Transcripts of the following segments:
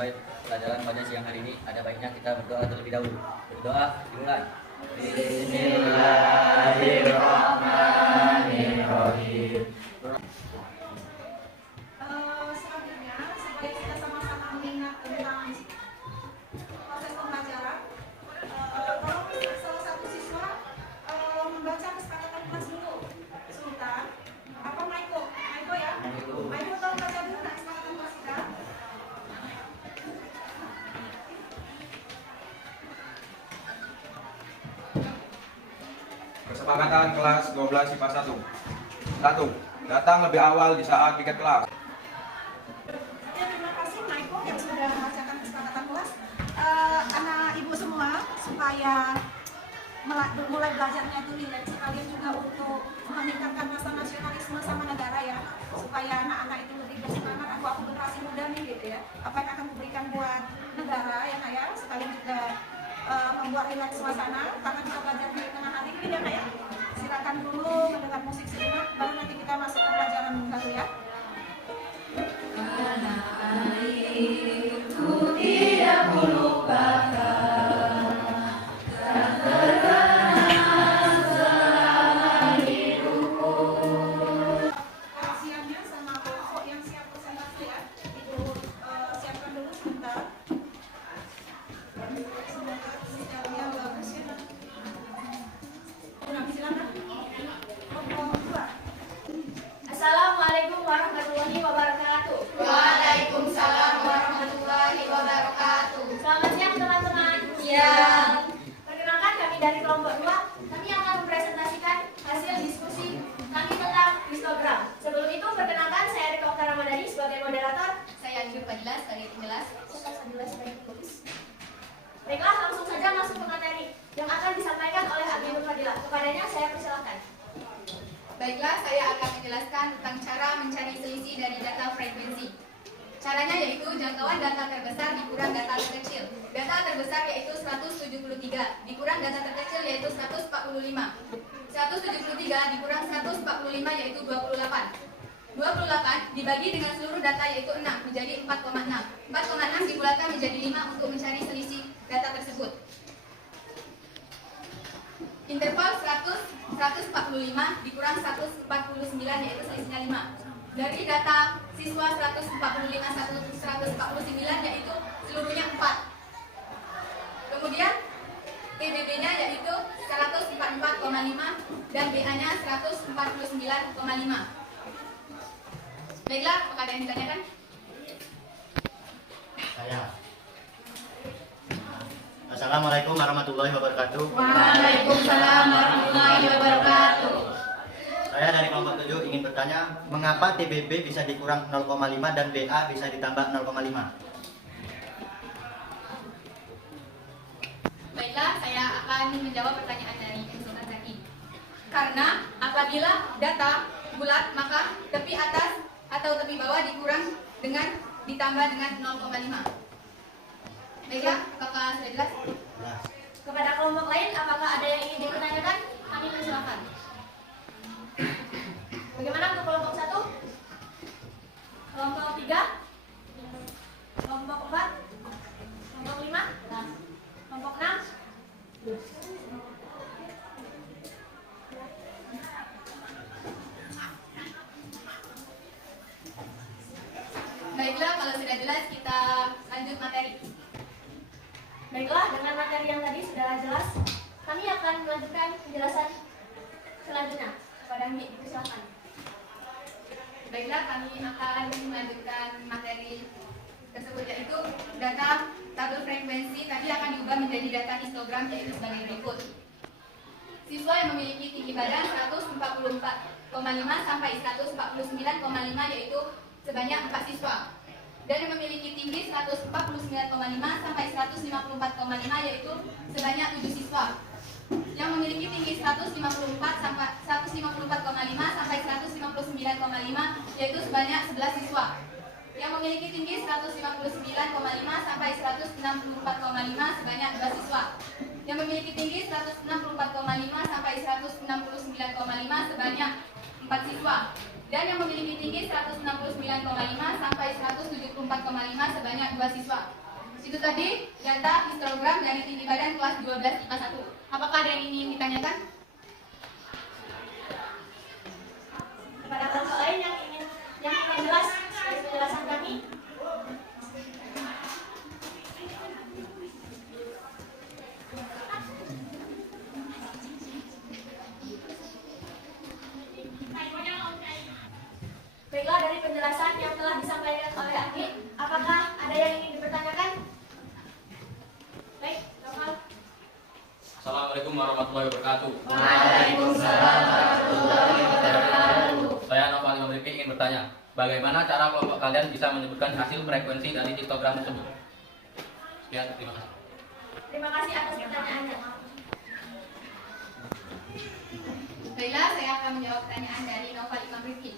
baik pelajaran pada siang hari ini, ada baiknya kita berdoa terlebih dahulu. Berdoa dimulai. Bismillahirrahmanirrahim. Selanjutnya, supaya kita sama-sama mengingat tentang proses pembelajaran, tolong salah satu siswa membaca kesepakatan kelas dulu. Sultan, apa Maiko? Maiko ya? Maiko tolong baca dulu kesepakatan kelas kita. Kesepakatan kelas 12 IPA 1. 1. Datang lebih awal di saat piket kelas. Ya, terima kasih Maiko yang sudah membacakan kesepakatan kelas. Anak ibu semua, supaya mulai belajarnya itu rileks, sekalian juga untuk meningkatkan rasa nasionalisme sama negara ya, supaya anak-anak itu lebih bersemangat. Aku generasi muda nih gitu ya, apa yang akan kuberikan buat negara ya Kak ya, sekalian juga membuat rileks suasana karena kita belajar di tengah hari ini ya Kak ya. Silakan dulu mendengar musik sejenak, baru nanti kita masuk ke pelajaran baru ya. Airku tidak melupakan, tak terkenal selama hidupku. Kasiannya sama kelompok yang siap presentasi ya, Ibu siapkan dulu sebentar. Semoga sinyalnya bagus ya. Nah, silakan. Kelompok 2. Assalamualaikum warahmatullahi wabarakatuh. Waalaikumsalam warahmatullahi wabarakatuh. Selamat siang teman-teman. Siang. Perkenalkan kami dari kelompok 2. Kami akan mempresentasikan hasil diskusi kami tentang histogram. Sebelum itu perkenalkan saya Rika Okta Ramadhani sebagai moderator. Saya Anjur Fadilah sebagai penjelas. Saya Fadilah sebagai penulis. Baiklah, langsung saja masuk ke materi yang akan disampaikan oleh Anjur Fadilah. Kepadanya saya persilakan. Baiklah, saya akan menjelaskan tentang cara mencari selisih dari data frekuensi. Caranya yaitu jangkauan data terbesar dikurang data terkecil. Data terbesar yaitu 173, dikurang data terkecil yaitu 145. 173 dikurang 145 yaitu 28. 28 dibagi dengan seluruh data yaitu 6 menjadi 4,6. 4,6 dibulatkan menjadi 5 untuk mencari selisih data tersebut. Interval 145 dikurang 149 yaitu selisihnya 5. Dari data siswa 149 yaitu seluruhnya 4. Kemudian TBB-nya yaitu 144,5 dan BA-nya 149,5. Baiklah, apakah ada yang ditanyakan? Saya. Assalamualaikum warahmatullahi wabarakatuh. Waalaikumsalam warahmatullahi wabarakatuh. Saya dari kelompok 7 ingin bertanya, mengapa TBB bisa dikurang 0,5 dan BA bisa ditambah 0,5? Baiklah, saya akan menjawab pertanyaan dari konsultan tadi. Karena apabila data bulat, maka tepi atas atau tepi bawah dikurang dengan ditambah dengan 0,5. Baiklah, apakah sudah jelas? Kepada kelompok lain, apakah ada yang ingin dipertanyakan? Kami persilakan. Bagaimana untuk kelompok 1? Kelompok 3? Kelompok 4? Kelompok 5? Kelompok 6? Baiklah, kalau sudah jelas kita lanjut materi. Baiklah, dengan materi yang tadi sudah jelas, kami akan melanjutkan penjelasan selanjutnya. Kepada Mimi, silakan. Baiklah, kami akan melanjutkan materi tersebut yaitu data tabel frekuensi tadi akan diubah menjadi data histogram yaitu sebagai berikut. Siswa yang memiliki tinggi badan 144,5 sampai 149,5 yaitu sebanyak 4 siswa. Dan yang memiliki tinggi 149,5 sampai 154,5 yaitu sebanyak 7 siswa. Yang memiliki tinggi 154 sampai 154,5 sampai 159,5 yaitu sebanyak 11 siswa. Yang memiliki tinggi 159,5 sampai 164,5 sebanyak 12 siswa. Yang memiliki tinggi 164,5 sampai 169,5 sebanyak 4 siswa. dan yang memiliki tinggi 169,5 sampai 174,5 sebanyak 2 siswa. Itu tadi data histogram dari tinggi badan kelas 12 IPA 1. Apakah ada yang ingin ditanyakan? Kepada kelompok lain yang ingin jelas dari penjelasan kami? Baiklah, dari penjelasan yang telah disampaikan oleh Andi, apakah ada yang ingin dipertanyakan? Baik, Noval. Assalamualaikum warahmatullahi wabarakatuh. Waalaikumsalam warahmatullahi wabarakatuh. Saya Noval Imam Rifki ingin bertanya, bagaimana cara kelompok kalian bisa menyebutkan hasil frekuensi dari histogram tersebut? Sekian, terima kasih. Terima kasih atas pertanyaannya. Baiklah, saya akan menjawab pertanyaan dari Noval Imam Rifki.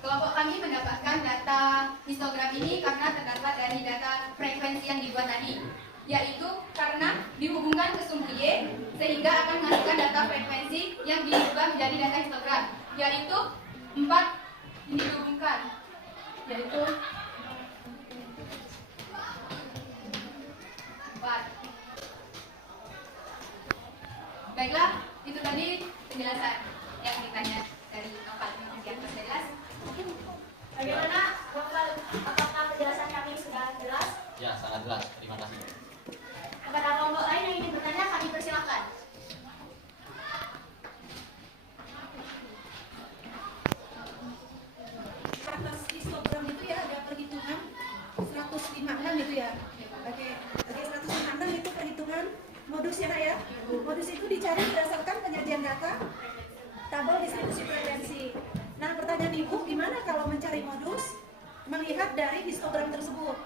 Kelompok kami mendapatkan data histogram ini karena terdapat dari data frekuensi yang dibuat tadi, yaitu karena dihubungkan ke sumbu Y sehingga akan menghasilkan data frekuensi yang diubah menjadi data histogram, yaitu 4 ini dihubungkan, yaitu 4. Baiklah, itu tadi penjelasan yang ditanya dari Noval. Yang jelas. Bagaimana, Noval? Apakah penjelasan kami sudah jelas? Ya, sangat jelas. Terima kasih. Kepada kelompok lain yang ingin bertanya, kami persilahkan. Atas histogram itu ya ada perhitungan 156 itu ya. Oke, 156 itu perhitungan modus ya Nak ya. Modus itu dicari berdasarkan penyajian data tabel distribusi frekuensi. Nah, pertanyaan Ibu, gimana kalau mencari modus melihat dari histogram tersebut?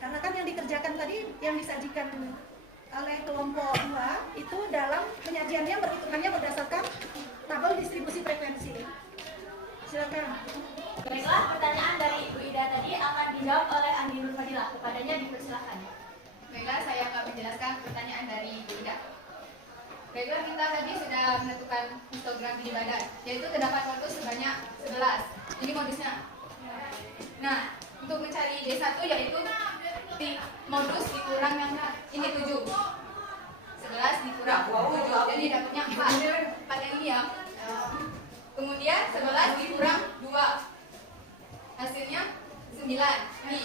Karena kan yang dikerjakan tadi, yang disajikan oleh kelompok 2 itu dalam penyajiannya perhitungannya berdasarkan tabel distribusi frekuensi. Silakan. Baiklah, pertanyaan dari Ibu Ida tadi akan dijawab oleh Andi Nur Fadilah. Kepadanya dipersilahkan. Baiklah, saya akan menjelaskan pertanyaan dari Bu Ida. Baiklah, kita tadi sudah menentukan histogram tinggi badan, yaitu terdapat modus sebanyak 11. Ini modusnya. Nah, untuk mencari D1 yaitu modus dikurang yang ini 7. 11 dikurang 7, jadi dapatnya 4. 4 yang ini ya. Kemudian 11 dikurang 2. Hasilnya 9. Ini.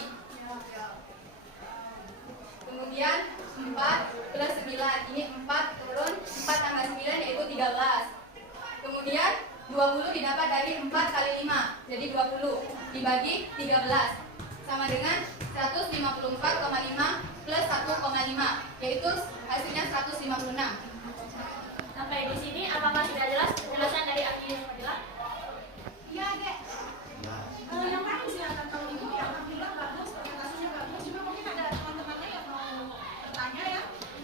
Kemudian 4 plus 9, ini 4 turun, 4 tambah 9 yaitu 13. Kemudian 20 didapat dari 4 kali 5, jadi 20 dibagi 13 sama dengan 154,5 plus 1,5, yaitu hasilnya 156. Sampai di sini, apakah sudah jelas penjelasan dari Andi Nur Fadilah? Iya, Dek. Yang lain silakan kalau Ibu yang bilang bagus, presentasinya bagus. Cuma mungkin ada teman-temannya yang mau bertanya ya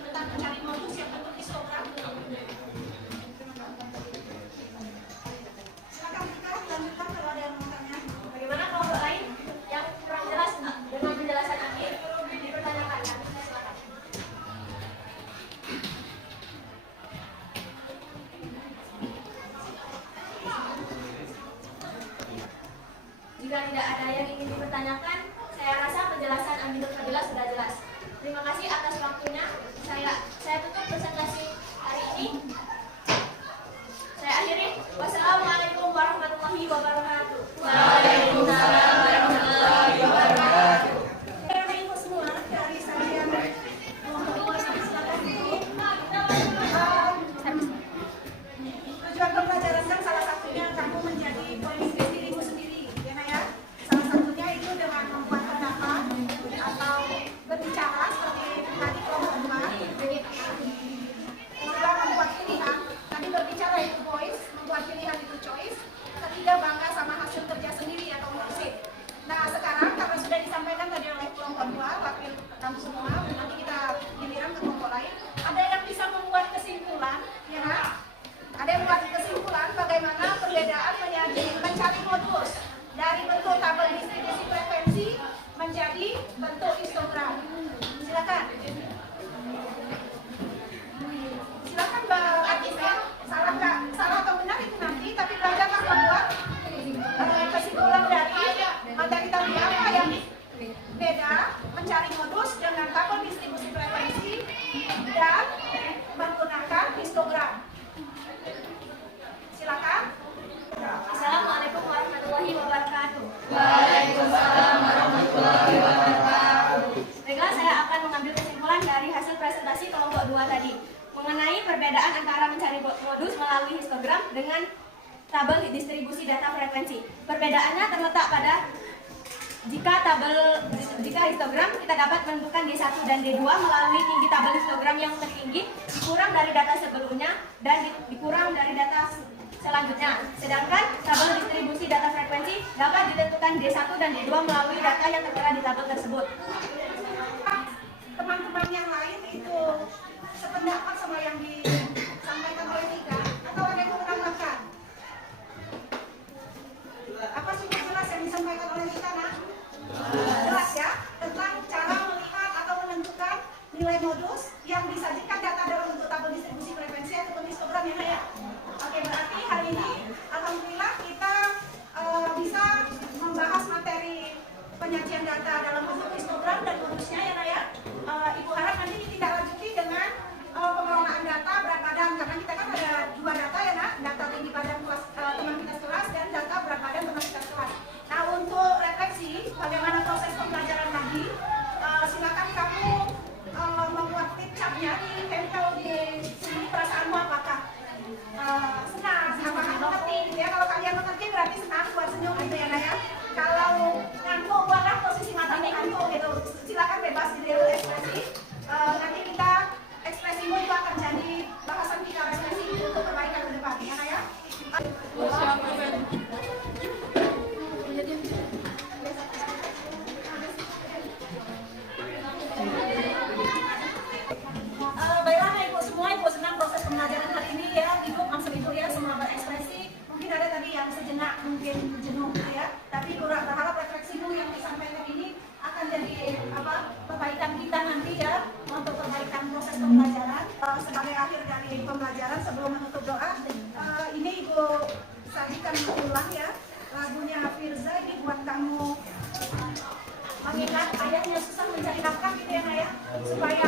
tentang mencari modus yang bentuk histogram. Silakan kita lanjutkan kalau ada yang mau tanya. Bagaimana kelompok lain yang kurang jelas dengan penjelasan Andi? Dipertanyakan, kami silakan. Jika tidak ada yang ingin dipertanyakan, saya rasa penjelasan Andi Nur Fadilah sudah jelas. Terima kasih atas waktunya. Saya tutup presentasi hari ini. Saya akhiri. Wassalamualaikum warahmatullahi wabarakatuh. Waalaikumsalam warahmatullahi wabarakatuh. Ibu semua dari saya kelompok 2 silakan duduk. Tujuan pembelajaran kan salah satunya kamu menjadi pemimpin dirimu sendiri, ya Nak ya. Salah satunya itu dengan membuat pendapat atau berbicara seperti tadi kelompok 2. Kedua membuat pilihan, tadi berbicara itu voice, membuat pilihan itu choice. Ketiga bangga sama hasil kerja sendiri atau musik. Nah sekarang karena sudah disampaikan tadi oleh kelompok 2, wakil kamu semua, nanti kita giliran ke kelompok lain. Ada yang bisa membuat kesimpulan, ya Nak? Ada yang membuat kesimpulan bagaimana perbedaan mencari modus dari bentuk tabel distribusi frekuensi menjadi bentuk histogram. Silakan. Silakan Mbak Atika, salah atau benar itu nanti, tapi belajarlah membuat mencari modus dengan tabel distribusi frekuensi dan menggunakan histogram. Silakan. Assalamualaikum warahmatullahi wabarakatuh. Waalaikumsalam warahmatullahi wabarakatuh. Baiklah, saya akan mengambil kesimpulan dari hasil presentasi kelompok 2 tadi mengenai perbedaan antara mencari modus melalui histogram dengan tabel distribusi data frekuensi. Perbedaannya terletak pada jika histogram kita dapat menentukan D1 dan D2 melalui tinggi tabel histogram yang tertinggi dikurang dari data sebelumnya dan dikurang dari data selanjutnya. Sedangkan tabel distribusi data frekuensi dapat ditentukan D1 dan D2 melalui data yang tertera di tabel tersebut. Teman-teman yang lain itu sependapat sama yang disampaikan oleh Tika atau ada yang menambahkan? Apa sudah jelas yang disampaikan oleh Tika, nak? Jelas ya, tentang cara melihat atau menentukan nilai modus yang disajikan data dalam bentuk tabel distribusi frekuensi ataupun histogram ya, Nak, ya. Oke, berarti hari ini alhamdulillah kita bisa membahas materi penyajian data dalam bentuk histogram dan modusnya ya, Nak, ya. Ibu harap nanti ditindaklanjuti dengan pengelolaan data berat badan, karena kita kan ada 2 data ya, Nak, data tinggi badan kelas teman kita kelas dan data berat badan teman kita kelas. Nah, untuk refleksi bagaimana proses pembelajaran tadi, silakan kamu membuat tipcapnya ditempel di sini. Perasaanmu apakah? Senang, apakah mengerti gitu ya? Kalau kalian mengerti berarti senang, buat senyum gitu ya, Nak, ya. Kalau ngantuk, buatlah posisi matanya ngantuk gitu. Silakan bebas di ekspresi. Nanti kita ekspresimu itu akan jadi bahasan kita refleksi untuk perbaikan ke depan ya, Nak, ya. Baiklah Ibu semua, Ibu senang proses pembelajaran hari ini ya. Ibu langsung Ibu ya semua berekspresi. Mungkin ada tadi yang sejenak mungkin jenuh gitu ya. Tapi Ibu berharap refleksimu yang disampaikan ini akan jadi perbaikan kita nanti ya untuk perbaikan proses pembelajaran. Sebagai akhir dari pembelajaran sebelum menutup doa, ini Ibu sajikan ulang ya lagunya Firza ini buat kamu mengingat ayahnya susah mencari nafkah gitu ya, Nak, ya, supaya